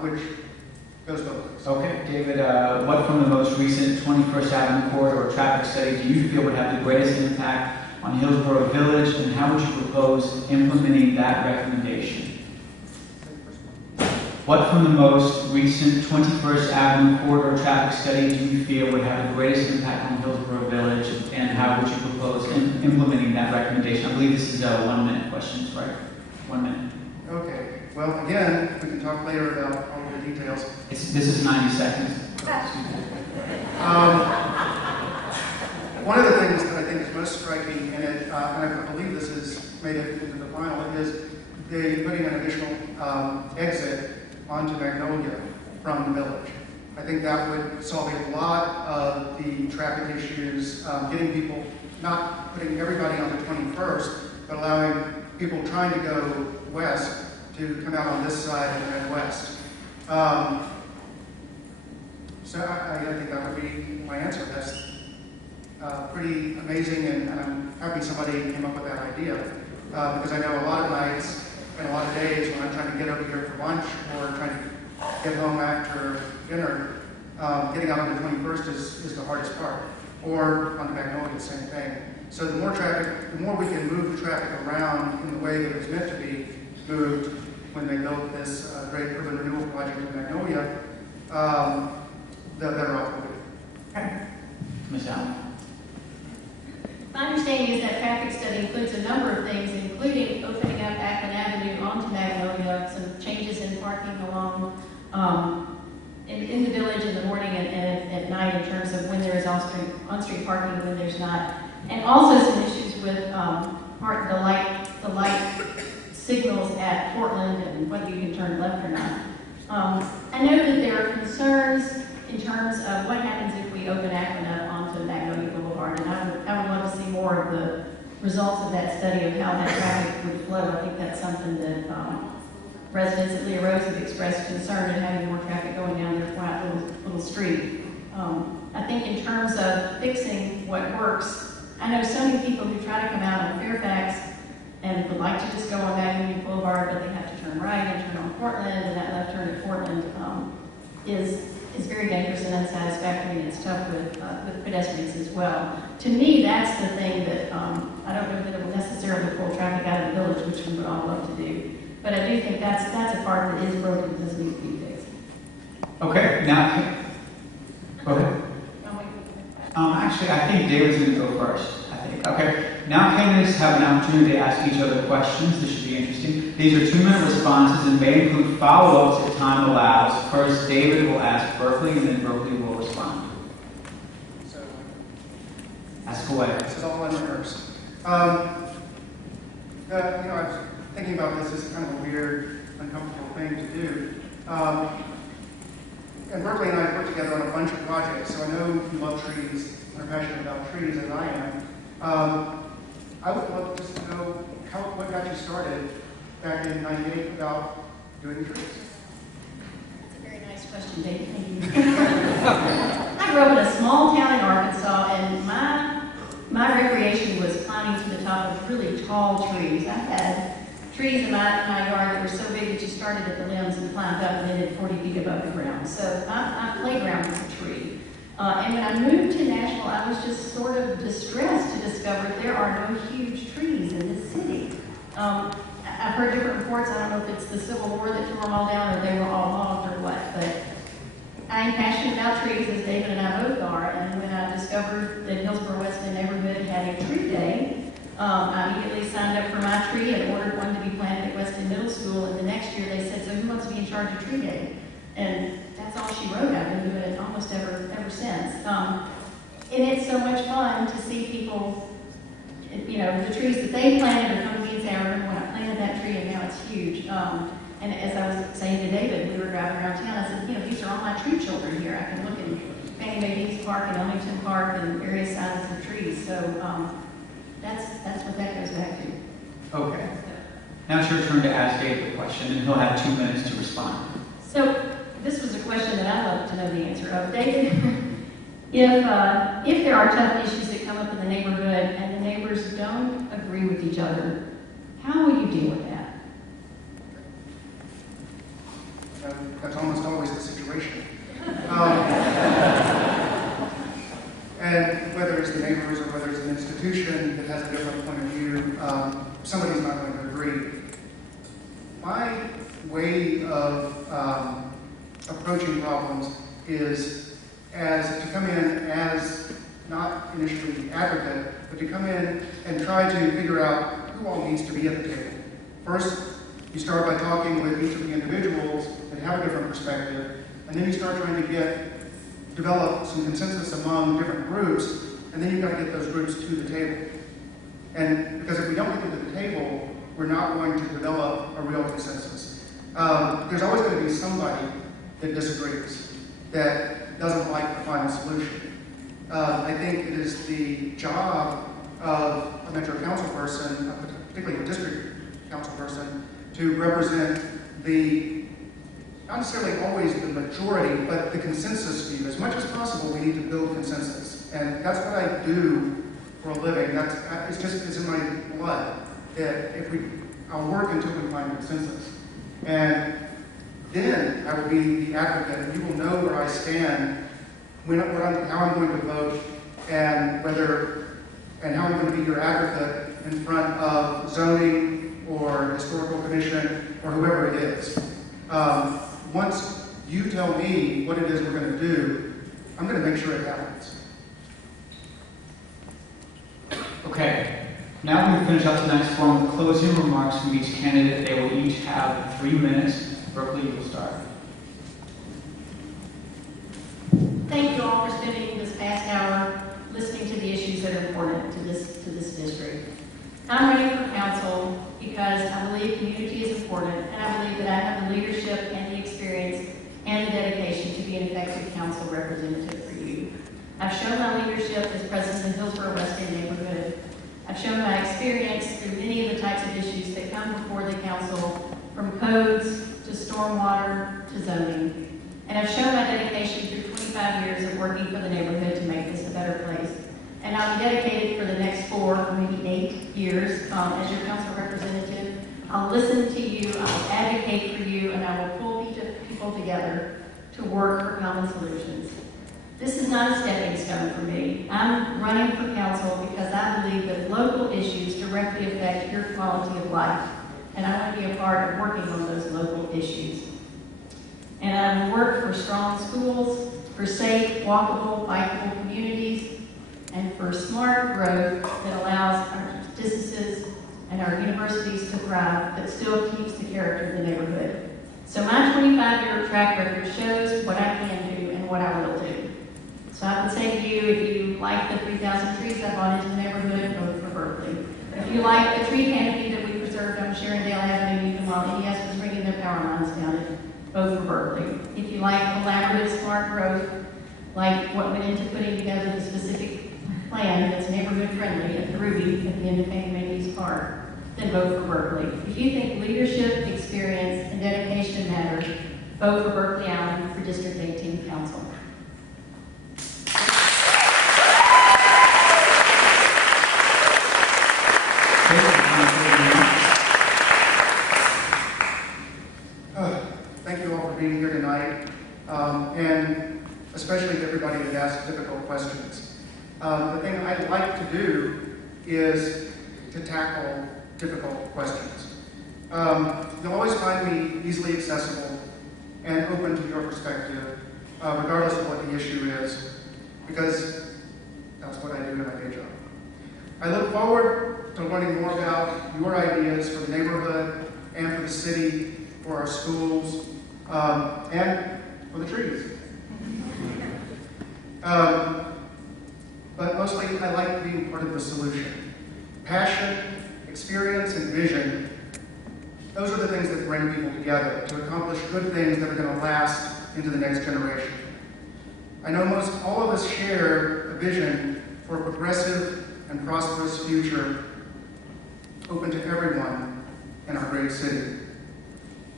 which goes both ways. Okay, David, what from the most recent 21st Avenue corridor traffic study do you feel would have the greatest impact on Hillsborough Village, and how would you propose implementing that recommendation? What from the most recent 21st Avenue corridor traffic study do you feel would have the greatest impact on Hillsborough Village, and how would you propose implementing that recommendation? I believe this is 1 minute questions, right? 1 minute. Okay. Well, again, we can talk later about all the details. This is 90 seconds. One of the things that I think is most striking in it, and I believe this has made it into the final, is the putting an additional exit onto Magnolia from the village. I think that would solve a lot of the traffic issues, getting people, not putting everybody on the 21st, but allowing people trying to go west to come out on this side and head west. So I think that would be my answer. That's pretty amazing, and I'm happy somebody came up with that idea, because I know a lot of nights and a lot of days when I'm trying to get over here for lunch or trying to get home after dinner, getting out on the 21st is the hardest part. Or on the Magnolia, same thing. So the more traffic, the more we can move the traffic around in the way that it was meant to be moved when they built this great urban renewal project in Magnolia, the better off we'll be. Okay. Ms. Allen. My understanding is that traffic study includes a number of things, including opening up Akron Avenue onto Magnolia, some changes in parking along in the village in the morning and at night in terms of when there is on-street parking and when there's not, and also some issues with the light signals at Portland and whether you can turn left or not. I know that there are concerns in terms of what happens if we open Akron up onto Magnolia Boulevard, and I would love to see more of the results of that study of how that traffic would flow. I think that's something that residents at Leah Rose have expressed concern in having more traffic going down their flat little street. I think in terms of fixing what works, I know so many people who try to come out on Fairfax and would like to just go on Magnolia Boulevard, but they have to turn right and turn on Portland, and that left turn at Portland is very dangerous and unsatisfactory, and it's tough with pedestrians as well. To me, that's the thing that I don't know that it will necessarily pull traffic out of the village, which we would all love to do. But I do think that's a part that is broken and does need to be fixed. Okay, now, go ahead. Actually, I think David's going to go first, I think. Okay, now candidates have an opportunity to ask each other questions. This should be interesting. These are 2-minute responses and may include follow-ups if time allows. First, David will ask Berkeley, and then Berkeley will respond. So, ask away. This is all in rehearse. I was thinking about this as kind of a weird, uncomfortable thing to do. And Berkeley and I worked together on a bunch of projects, so I know you love trees and are passionate about trees, as I am. I would love just to know what got you started back in '98 about doing trees. That's a very nice question, Dave. Thank you. I grew up in a small town in Arkansas, and my recreation was climbing to the top of really tall trees. I had trees in my yard that were so big that you started at the limbs and climbed up and ended 40 feet above the ground. So my playground was a tree. And when I moved to Nashville, I was just sort of distressed to discover there are no huge trees in this city. I've heard different reports. I don't know if it's the Civil War that tore them all down or they were all logged or what, but I'm passionate about trees, as David and I both are. And when I discovered that Hillsborough Weston neighborhood had a tree day, I immediately signed up for my tree and ordered one to be planted at Weston Middle School. And the next year they said, "So who wants to be in charge of tree day?" And that's all she wrote. I've been doing it almost ever since. And it's so much fun to see people, the trees that they planted are coming in. I remember when I planted that tree, and now it's huge. And as I was saying to David, we were driving around town, I said, these are all my tree children here. I can look in Fannie Mae Beach Park and Ellington Park and various sizes of trees. So that's what that goes back to. Okay. Now it's your turn to ask David a question, and he'll have 2 minutes to respond. So this was a question that I'd love to know the answer of. David, if there are tough issues that come up in the neighborhood and the neighbors don't agree with each other, how will you deal with that? That's almost always the situation. And whether it's the neighbors or whether it's an institution that has a different point of view, somebody's not going to agree. My way of approaching problems is to come in as not initially the advocate, but to come in and try to figure out who all needs to be at the table. First, you start by talking with each of the individuals that have a different perspective, and then you start trying to develop some consensus among different groups, and then you've got to get those groups to the table. And because if we don't get them to the table, we're not going to develop a real consensus. There's always going to be somebody that disagrees, that doesn't like the final solution. I think it is the job of a Metro council person, particularly a district council person, to represent not necessarily always the majority, but the consensus view. As much as possible, we need to build consensus. And that's what I do for a living. It's in my blood that I'll work until we find consensus. And then I will be the advocate, and you will know where I stand, how I'm going to vote, and how I'm going to be your advocate in front of zoning or historical commission or whoever it is. Once you tell me what it is we're going to do, I'm going to make sure it happens. Okay. Now we finish up tonight's forum with closing remarks from each candidate. They will each have 3 minutes. Berkeley, you will start. Thank you all for spending this past hour listening to the issues that are important to this district. I'm running for council because I believe community is important, and I believe that I have the leadership and the experience and the dedication to be an effective council representative for you. I've shown my leadership as president of the Hillsborough West End neighborhood. I've shown my experience through many of the types of issues that come before the council, from codes to stormwater to zoning. And I've shown my dedication through 25 years of working for the neighborhood to make this a better place. And I'll be dedicated for the next 4 or maybe 8 years as your council representative. I'll listen to you, I'll advocate for you, and I will pull people together to work for common solutions. This is not a stepping stone for me. I'm running for council because I believe that local issues directly affect your quality of life. And I want to be a part of working on those local issues. And I work for strong schools, for safe, walkable, bikeable communities, and for smart growth that allows our businesses and our universities to thrive, but still keeps the character of the neighborhood. So my 25-year track record shows what I can do and what I will do. So I would say to you, if you like the 3,000 trees I brought into the neighborhood, vote for Berkeley. If you like the tree canopy that we preserved on Sherindale Avenue, even while ES was bringing their power lines down it, vote for Berkeley. If you like collaborative, smart growth, like what went into putting together the specific plan that's neighborhood friendly at the Ruby at the end of Fannie Mae East Park, then vote for Berkeley. If you think leadership, experience, and dedication matter, vote for Berkeley Allen for District 18 Council. Thank you all for being here tonight, and especially to everybody that asked difficult questions. The thing I'd like to do is to tackle difficult questions. You'll always find me easily accessible and open to your perspective, regardless of what the issue is, because that's what I do in my day job. I look forward to learning more about your ideas for the neighborhood and for the city, for our schools, and for the trees. But mostly, I like being part of the solution. Passion, experience, and vision, those are the things that bring people together to accomplish good things that are going to last into the next generation. I know most all of us share a vision for a progressive and prosperous future open to everyone in our great city.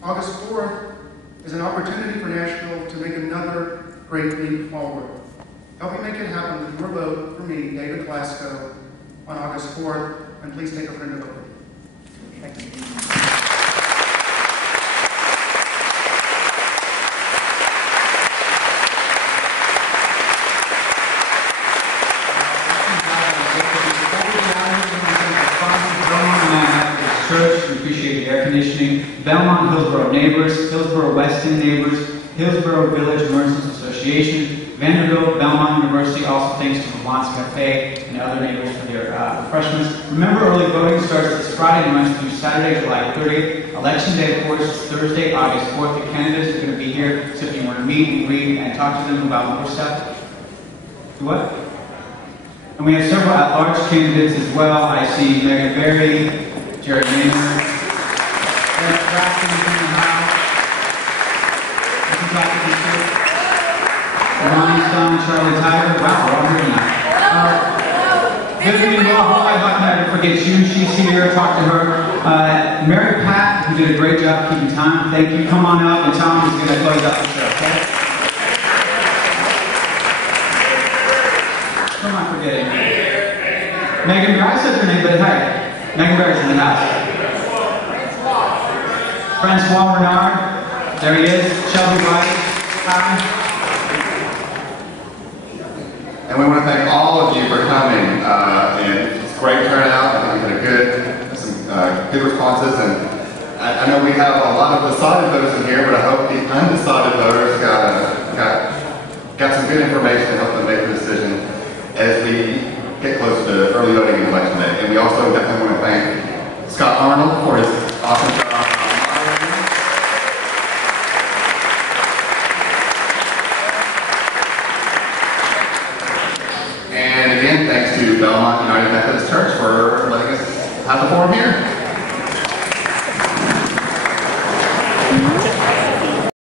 August 4th is an opportunity for Nashville to make another great leap forward. Help me make it happen with your vote for me, David Glasgow, on August 4th, and please take a friend to vote. Thank you. Belmont Hillsborough Neighbors, Hillsborough Weston Neighbors, Hillsborough Village Merchants Association, Vanderbilt, Belmont University, also thanks to Vermont's Cafe and other neighbors for their refreshments. Remember, early voting starts this Friday and runs through Saturday, July 30th. Election day, of course, is Thursday, August 4th. The candidates are going to be here, so if you want to meet and read and talk to them about more stuff, do what? And we have several at-large candidates as well. I see Megan Berry, Jerry Maynard, Eric Braxton is in the house. I can talk to you too. Ronnie Stone, Charlie Tiger. Wow, we're all here tonight. Vivian Wahoo, I'd like not to forget you. She's here. Talk to her. Mary Pat, who did a great job keeping time. Thank you. Come on up, and Tom is going to close out the show. Okay? Who am I forgetting? Megan Berry. I said her name, but hey, Megan Berry's in the house. Francois Renard. There he is. Shelby White. Hi. And we want to thank all of you for coming. And it's a great turnout. I think we had some good responses. And I know we have a lot of decided voters in here, but I hope the undecided voters got some good information.